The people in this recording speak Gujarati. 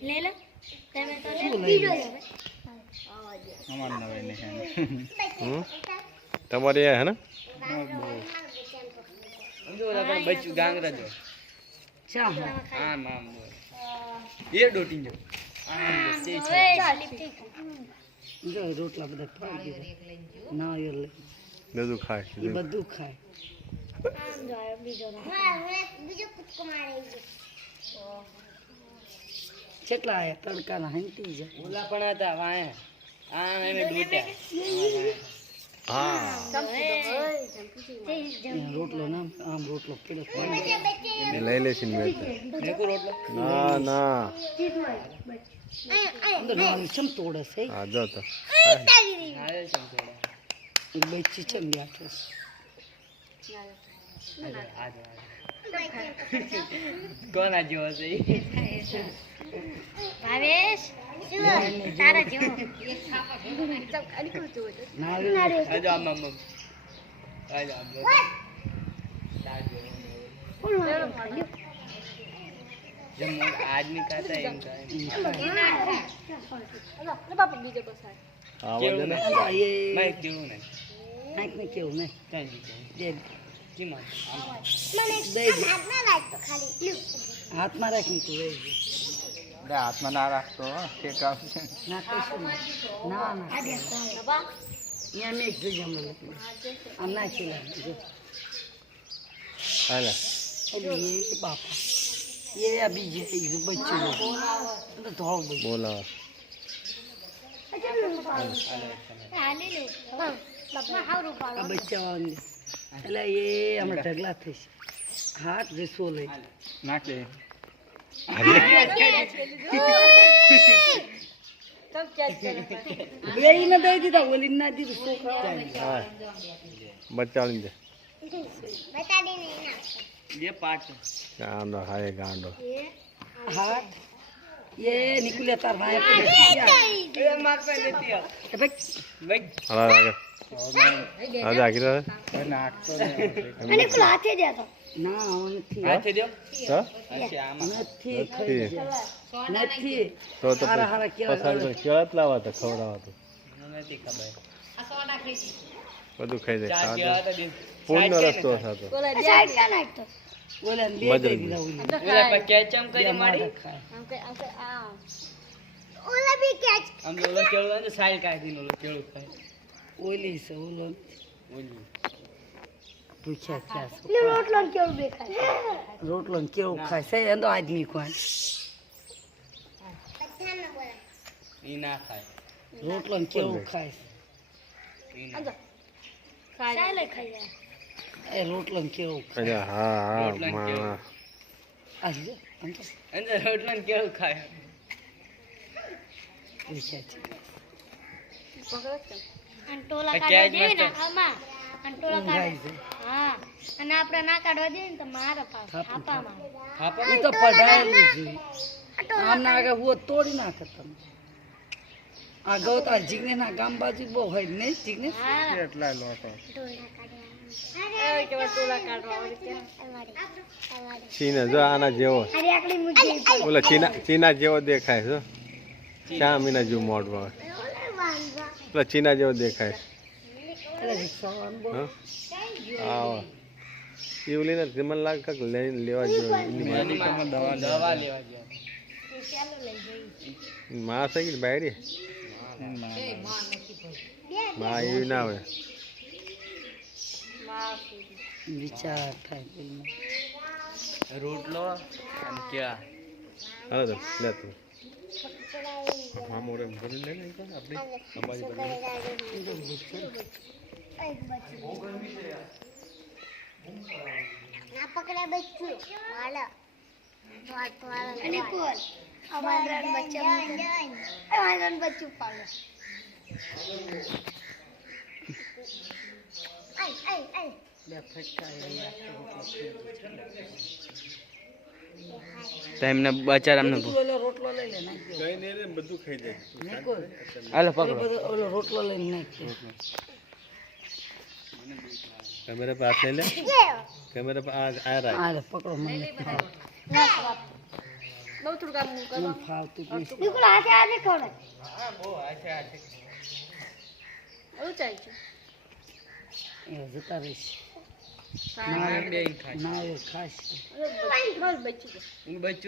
ले लो તમે તો શું લે લઈ બીજો અમાર નવે ને તમારે હે ને જો આપણે બચ્ચું ગાંગરા જો ચા આ નામ એ ડોટી જો જો રોટલા બધા ખાઈ દીધા ના યાર લે બધું ખાય એ બધું ખાય આમ જો બીજો બીજો કૂદકો મારે કેટલા આયા તડકાના હંટી જાય ઓલા પણ હતા વાય આ એને ડોટ્યા હા રોટલો નામ આમ રોટલો કેડો એ લઈ લેશે ને મેં દેખો રોટલો ના ના અંદર નાની ચમ તોડે છે હા જો તો આલે છે થોડા એક બચ્ચી ચમ બેઠો આજ કોના જેવો છે ભાવેશ તારા જેવો એક છાપા ભેગો નાખી તો અડીકું તો ના આજો આમ આમ આજો આમ जब आदमी कहता है બાપા બીજો બસાય આવા દે ને એ मैं क्यों नहीं નાખ ને કેવું ને चाहिए દે कि मत મને દે હાથમાં રાખતો ખાલી હાથમાં રાખી તું રહી दे हाथ में ना रख तो ठीक है ના કશું ના ના બાબા અહીંયા ને એક જોઈ જમો આમ નાખી લે જો હાલે અરે એ બાપા ये अभी ये बच्चे लोग तो धोल बच्चे બોલાવો હાલી લે બાપા હારું પાડો આ બચ્ચા વાંગે એટલે એ હમણાં ઢગલા થશે હાથ રીસો લઈ नाक ले વેઈ ન દઈ દીધા ઓલી ના દીધું છોકરા હા બચાવી દે બતાડી નહીં ના ये पार्ट ગાંડો હાય ગાંડો હાથ ये निकले तार भाई ये मार पे लेती है पे भाई હાલા લાગે આજે આખી રહે नाक तो અને કુલ હાથે જ હતો ના નથી हाथ दो તો अच्छा आम નથી ખાઈ નથી તો તો હારા હારા કેવા પસાર કેળા જ લાવવા તો ખવડાવવા તો नहीं खबर બધું ખાઈ જાય चार ખાવા केला तो दिन પૂર્ણ રસ્તો હતો સાઈડ કા નાખતો ઓલે બે મજૂરી. દઈ દીધા ઓલી बोला पर केचम બે करे मारी માથા ખાય આમ કે આ ઓલા બી કેચ हम लोग केलो तो साइड का दिन लोग केलो खाए ઓલી છે ઓલો बोली પૂછ્યા ક્યાં છે લે રોટલો ને કેવું દેખાય રોટલો ને કેવું ખાય છે એનો આદમી કોણ બધાને બોલા ये ना खाए રોટલો ને કેવું ખાય ये ना ચાલે ખાઈ જાય એ રોટલો ને કેવું ખાય અચ્છા હા હા રોટલા ને કેવું? માં આ જો અંદર अंदर रोटला केलो खाए પૂછ્યા છે અંટોલા તો કાઢવા ક્યાંય જ દેવી ને મસ્ત. આમાં અંટોલા ઊંઘાય કાઢવા છે હા અને આપણે ના કાઢવા દઈએ ને તો મારા પાસ થાપું, થાપામાં खापा એ તો પઢાયેલું છે આમ ના આગળ હું તોડી નાખે તમે આ ગૌતા જીગ્ને ના ગામ બાજુ બહુ હોય નહીં જીગ્ને હા કેટલા લોકો ટોલા કાઢવા ચીના જો આના જેવો અરે આકડી મુજે ઓલા ચીના જેવો દેખાય છે ચા મીના જેવું મોઢું ઓલા ચીના જેવો દેખાય એટલે રિક્ષાવાળાને બહુ હા આવો એ ઓલી ને મને લાગે કાંઈક લઈને લેવા જેવો દવા લેવા ગયા માં થઈ ગઈ બાયડી માં એવી ના આવે વિચાર થાય કોઈને. રોટલો અને કેળા હાલો તો લે તું હા મોરે ભરી લે ને આપણે અંબાજી ભરી ના પકડે બચ્ચું વાલા અને કોલ અમારા બચ્ચા અમારા બચ્ચું પાડો આઈ આઈ આઈ બે ફટકા એવા તો એમને બચાર અમને ઓલો રોટલો લઈ લે નાખ દે કઈ નહીં રે બધું ખાઈ જાય નહીં કોઈ હાલો ઓલો પકડો બધો ઓલો રોટલો લઈને નાખ દે કેમેરા પર હાથ લઈ લે કેમેરા પર આ રાખ આ લે પકડો મને બહુ મને ફાવતું જ નહીં. બિલકુલ હાથે હાથે ખવડાય. એ જતા રહીશ ના હવે ખાશ બચ્ચું